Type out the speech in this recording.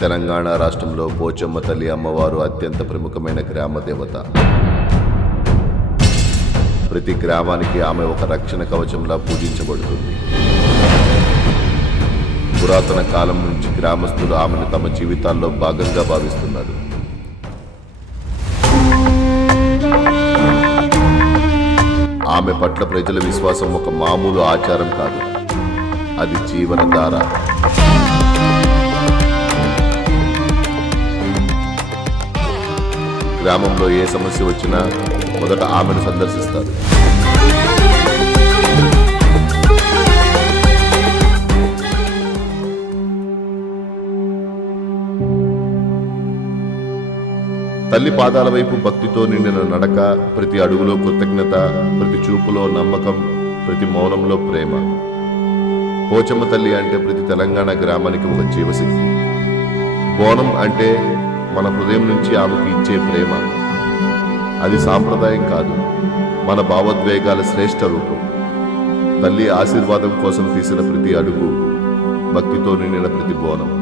తెలంగాణ రాష్ట్రంలో పోచమ్మ తల్లి అమ్మవారు అత్యంత ప్రముఖమైన గ్రామ దేవత. ప్రతి గ్రామానికి ఆమె ఒక రక్షణ కవచంలా పూజించబడుతుంది. పురాతన కాలం నుంచి గ్రామస్తులు ఆమెను తమ జీవితాల్లో భాగంగా భావిస్తున్నారు. ఆమె పట్ల ప్రజల విశ్వాసం ఒక మామూలు ఆచారం కాదు, అది జీవనధార. గ్రామంలో ఏ సమస్య వచ్చినా మొదట ఆమెను సందర్శిస్తారు. తల్లి పాదాల వైపు భక్తితో నిండిన నడక, ప్రతి అడుగులో కృతజ్ఞత, ప్రతి చూపులో నమ్మకం, ప్రతి మౌనంలో ప్రేమ. పోచమ్మ తల్లి అంటే ప్రతి తెలంగాణ గ్రామానికి ఒక జీవశక్తి. బోనం అంటే మన హృదయం నుంచి ఆమెకు ఇచ్చే ప్రేమ. అది సాంప్రదాయం కాదు, మన భావోద్వేగాల శ్రేష్ఠ రూపం. తల్లి ఆశీర్వాదం కోసం తీసిన ప్రతి అడుగు, భక్తితో నిండిన ప్రతి బోనం.